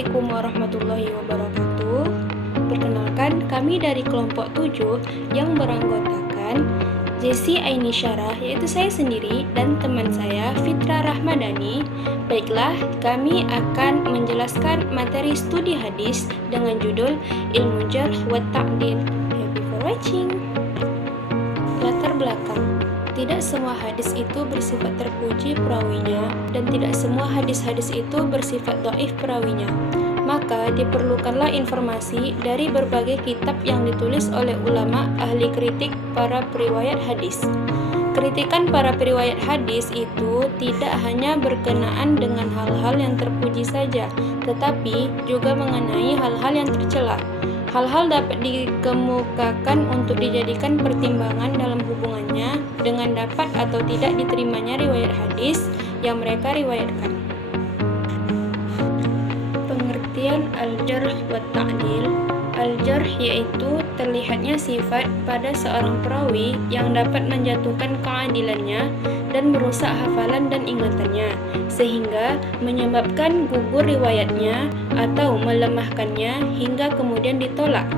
Assalamualaikum warahmatullahi wabarakatuh. Perkenalkan, kami dari kelompok 7 yang beranggotakan Jessi Aini Syarah, yaitu saya sendiri, dan teman saya Fitra Rahmadani. Baiklah, kami akan menjelaskan materi studi hadis dengan judul Ilmu Jarh wa Ta'dil. Happy for watching. Latar belakang. Tidak semua hadis itu bersifat terpuji perawinya, dan tidak semua hadis-hadis itu bersifat dhaif perawinya. Maka diperlukanlah informasi dari berbagai kitab yang ditulis oleh ulama ahli kritik para periwayat hadis. Kritikan para periwayat hadis itu tidak hanya berkenaan dengan hal-hal yang terpuji saja, tetapi juga mengenai hal-hal yang tercela. Hal-hal dapat dikemukakan untuk dijadikan pertimbangan dalam hubungannya dengan dapat atau tidak diterimanya riwayat hadis yang mereka riwayatkan. Pengertian al-jarh wa ta'dil. Al-jarh yaitu terlihatnya sifat pada seorang perawi yang dapat menjatuhkan keadilannya dan merusak hafalan dan ingatannya, sehingga menyebabkan gugur riwayatnya atau melemahkannya hingga kemudian ditolak.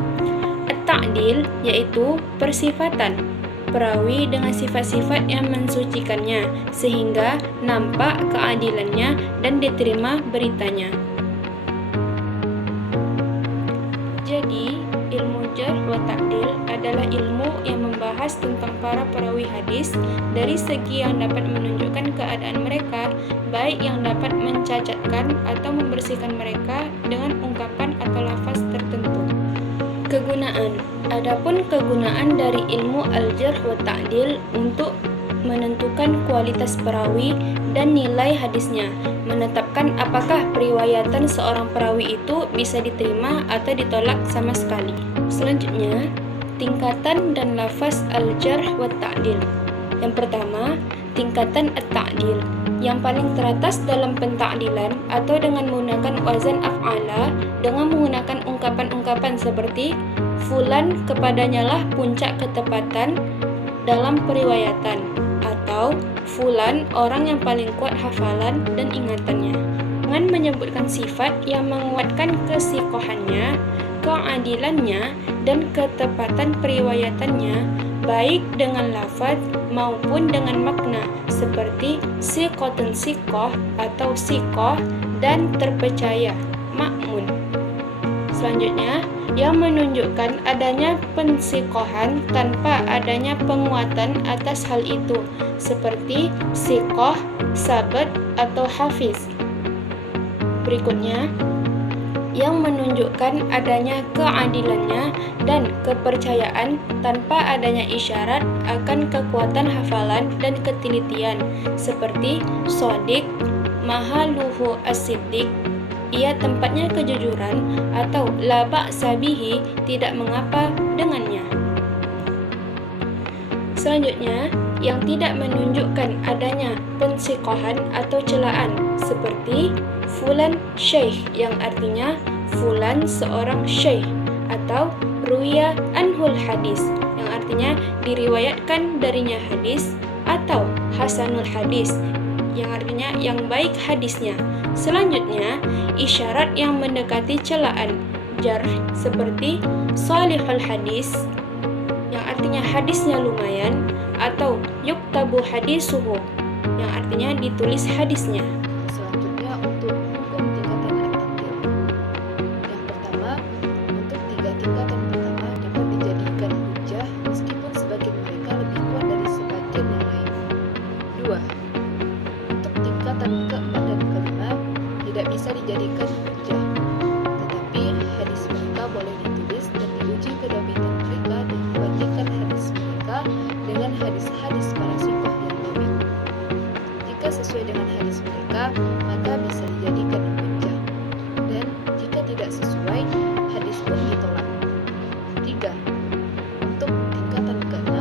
At-ta'dil yaitu persifatan perawi dengan sifat-sifat yang mensucikannya, sehingga nampak keadilannya dan diterima beritanya. Jadi, ilmu jarh wa ta'dil adalah ilmu yang membahas tentang para perawi hadis dari segi yang dapat menunjukkan keadaan mereka, baik yang dapat mencacatkan atau membersihkan mereka dengan ungkapan atau lafaz tertentu. Kegunaan. Adapun kegunaan dari ilmu al-jarh wa ta'dil untuk menentukan kualitas perawi dan nilai hadisnya, menetapkan apakah periwayatan seorang perawi itu bisa diterima atau ditolak sama sekali. Selanjutnya, tingkatan dan lafaz al-jarh wa ta'dil. Yang pertama, tingkatan at-ta'dil. Yang paling teratas dalam pentakdilan atau dengan menggunakan wazan af'ala, dengan menggunakan ungkapan-ungkapan seperti fulan kepadanyalah puncak ketepatan dalam periwayatan, atau fulan orang yang paling kuat hafalan dan ingatannya, dengan menyebutkan sifat yang menguatkan kesiqahannya, keadilannya, dan ketepatan periwayatannya, baik dengan lafaz maupun dengan makna, seperti siqatun siqah atau siqah dan terpercaya, ma'mun. Selanjutnya, yang menunjukkan adanya pensiqahan tanpa adanya penguatan atas hal itu, seperti siqah, sabat, atau hafiz. Berikutnya, yang menunjukkan adanya keadilannya dan kepercayaan tanpa adanya isyarat akan kekuatan hafalan dan ketelitian, seperti shadiq, mahaluhu as-siddiq, ia tempatnya kejujuran, atau la ba'sa bihi, tidak mengapa dengannya. Selanjutnya, yang tidak menunjukkan adanya pensiqahan atau celaan, seperti fulan syekh, yang artinya fulan seorang syekh, atau ruya anhul hadis, yang artinya diriwayatkan darinya hadis, atau hasanul hadis, yang artinya yang baik hadisnya. Selanjutnya, isyarat yang mendekati celaan jarh, seperti salihul hadis, yang artinya hadisnya lumayan, atau yuktabu hadisuhu, yang artinya ditulis hadisnya. Selanjutnya, untuk hukum tingkatan at-ta'dil. Yang pertama, untuk tiga tingkatan pertama dapat dijadikan hujjah meskipun sebagian mereka lebih kuat dari sebagian yang lain. 2. Untuk tingkatan keempat dan kelima tidak bisa dijadikan hujjah, tetapi hadis mereka boleh ditulis dan diuji kedabitan mereka dan dibandingkan hadis mereka dengan hadis-hadis para siqah yang lebih. Jika sesuai dengan hadis mereka, maka bisa dijadikan hujjah, dan jika tidak sesuai, hadis pun ditolak. 3. Untuk tingkatan ke-6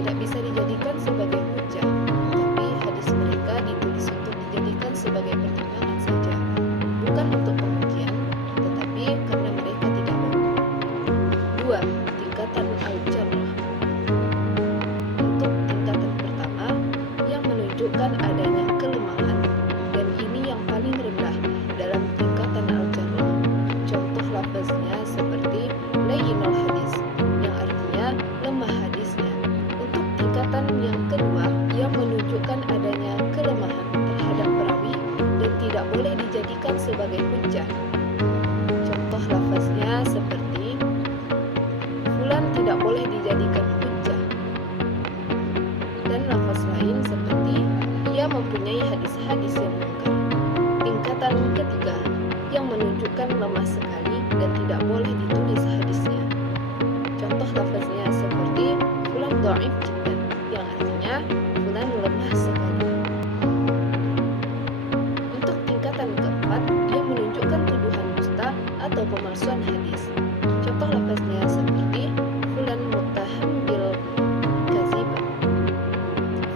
tidak bisa dijadikan sebagai hujjah, tetapi hadis mereka ditulis untuk dijadikan sebagai pertimbangan saja, bukan untuk pengujian, tetapi karena mereka tidak mau. 2. Tingkatan al-jarh. Untuk tingkatan pertama yang menunjukkan adanya kelemahan dan sebagai hujjah. Contoh lafaznya seperti fulan tidak boleh dijadikan hujjah. Dan lafaz lain seperti ia mempunyai hadis-hadis yang mungkar. Tingkatan ketiga yang menunjukkan lemah sekali dan tidak boleh ditulis hadisnya. Contoh lafaznya seperti fulan dhaif jiddan, yang artinya fulan lemah sekali. Untuk tingkatan keempat yang menunjukkan tuduhan dusta atau pemalsuan hadis. Contoh lafaznya seperti fulan muttaham bil kadzib,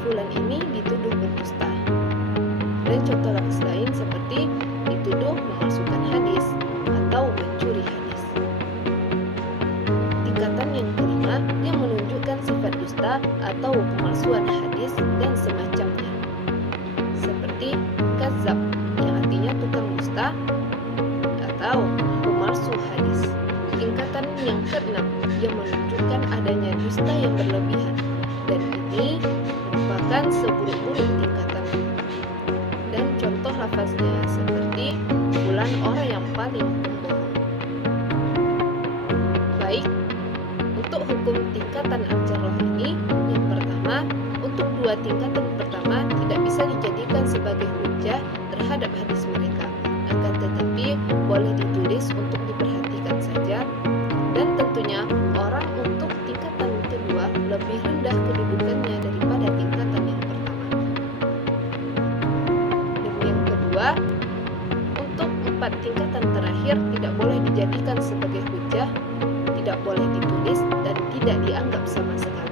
fulan ini dituduh berdusta. Dan contoh lafaz lain seperti dituduh memalsukan hadis atau mencuri hadis. Tingkatan yang kelima yang menunjukkan sifat dusta atau pemalsuan hadis dan semacamnya, seperti kadzab yang artinya tukang dusta atau pemalsu hadis. Tingkatan yang keenam yang menunjukkan adanya dusta yang berlebihan, dan ini merupakan seburuk-buruk tingkatan. Dan contoh lafaznya seperti fulan orang yang paling pembohong. Baik, untuk hukum tingkatan al-jarh ini, yang pertama, untuk dua tingkatan pertama tidak bisa dijadikan sebagai hujjah terhadap hadis mereka, akan tetapi boleh ditulis untuk diperhatikan saja. Dan tentunya orang untuk tingkatan kedua lebih rendah kedudukannya daripada tingkatan yang pertama. Dan yang kedua, untuk 4 tingkatan terakhir tidak boleh dijadikan sebagai hujjah, tidak boleh ditulis dan tidak dianggap sama sekali.